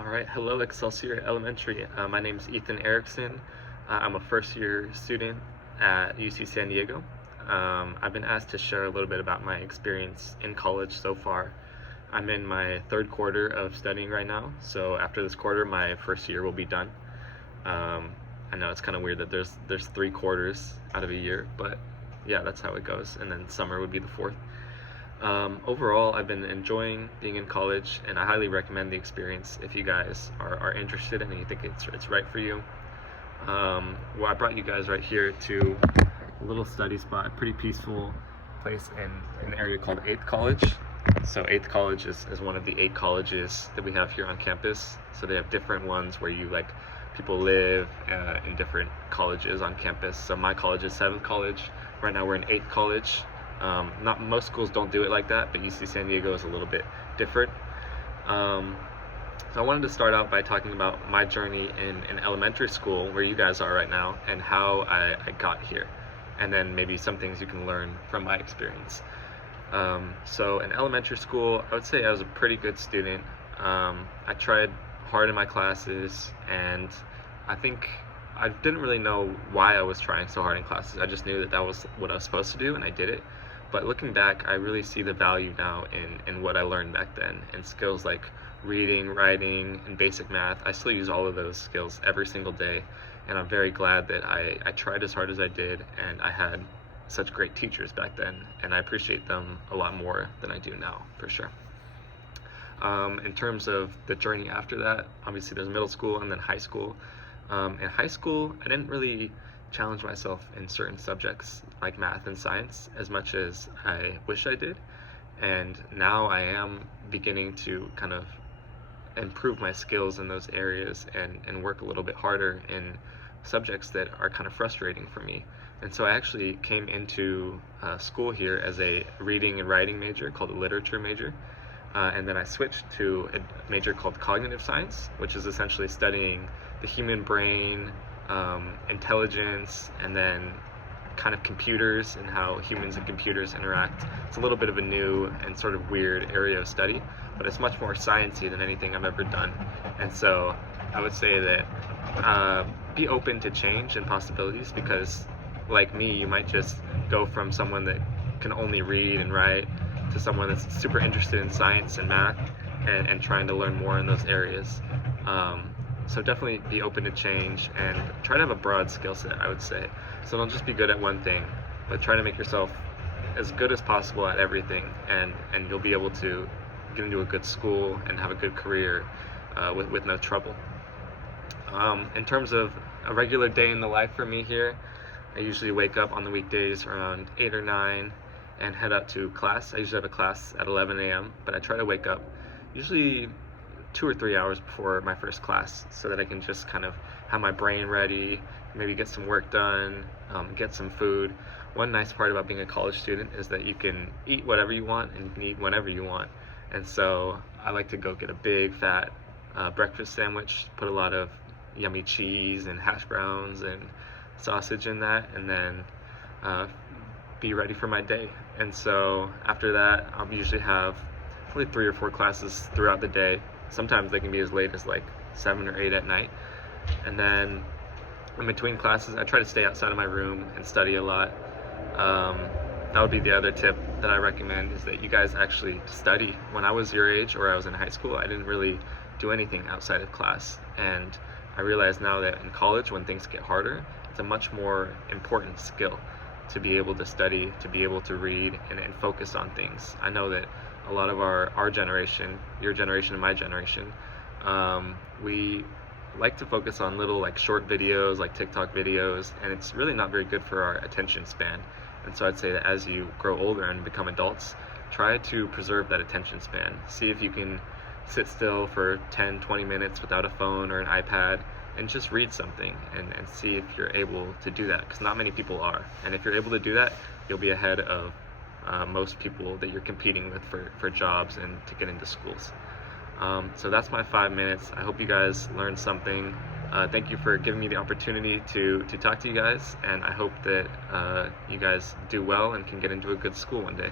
All right, hello Excelsior Elementary. My name is Ethan Erickson. I'm a first year student at UC San Diego. I've been asked to share a little bit about my experience in college so far. I'm in my third quarter of studying right now, so after this quarter, my first year will be done. I know it's kind of weird that there's 3 quarters out of a year, but yeah, that's how it goes. And then summer would be the fourth. Overall, I've been enjoying being in college, and I highly recommend the experience if you guys are interested and you think it's right for you. Well, I brought you guys right here to a little study spot, a pretty peaceful place in an area called 8th College. So 8th College is one of the 8 colleges that we have here on campus. So they have different ones where people live in different colleges on campus. So my college is 7th College. Right now we're in 8th College. Not most schools don't do it like that, but UC San Diego is a little bit different. So I wanted to start out by talking about my journey in elementary school, where you guys are right now, and how I got here, and then maybe some things you can learn from my experience. So in elementary school, I would say I was a pretty good student. I tried hard in my classes, and I think I didn't really know why I was trying so hard in classes. I just knew that was what I was supposed to do, and I did it. But looking back, I really see the value now in what I learned back then, and skills like reading, writing, and basic math. I still use all of those skills every single day, and I'm very glad that I tried as hard as I did, and I had such great teachers back then, and I appreciate them a lot more than I do now, for sure. In terms of the journey after that, obviously there's middle school and then high school. In high school, I didn't really challenge myself in certain subjects like math and science as much as I wish I did, and now I am beginning to kind of improve my skills in those areas and work a little bit harder in subjects that are kind of frustrating for me. And so I actually came into school here as a reading and writing major called a literature major, and then I switched to a major called cognitive science, which is essentially studying the human brain, intelligence, and then kind of computers and how humans and computers interact. It's a little bit of a new and sort of weird area of study, but it's much more sciencey than anything I've ever done. And so I would say that be open to change and possibilities, because like me, you might just go from someone that can only read and write to someone that's super interested in science and math and trying to learn more in those areas. So definitely be open to change and try to have a broad skill set, I would say. So don't just be good at one thing, but try to make yourself as good as possible at everything, and you'll be able to get into a good school and have a good career with no trouble. In terms of a regular day in the life for me here, I usually wake up on the weekdays around 8 or 9 and head up to class. I usually have a class at 11 a.m., but I try to wake up usually 2 or 3 hours before my first class so that I can just kind of have my brain ready, maybe get some work done, get some food. One nice part about being a college student is that you can eat whatever you want and you can eat whenever you want. And so I like to go get a big fat breakfast sandwich, put a lot of yummy cheese and hash browns and sausage in that, and then be ready for my day. And so after that, I'll usually have probably 3 or 4 classes throughout the day. Sometimes they can be as late as like 7 or 8 at night. And then in between classes, I try to stay outside of my room and study a lot. That would be the other tip that I recommend, is that you guys actually study. When I was your age, or I was in high school, I didn't really do anything outside of class. And I realize now that in college, when things get harder, it's a much more important skill to be able to study, to be able to read and focus on things. I know that a lot of our generation, your generation and my generation, we like to focus on little like short videos, like TikTok videos, and it's really not very good for our attention span. And so I'd say that as you grow older and become adults, try to preserve that attention span. See if you can sit still for 10, 20 minutes without a phone or an iPad and just read something, and see if you're able to do that, because not many people are. And if you're able to do that, you'll be ahead of most people that you're competing with for jobs and to get into schools. So that's my 5 minutes. I hope you guys learned something. Thank you for giving me the opportunity to talk to you guys, and I hope that you guys do well and can get into a good school one day.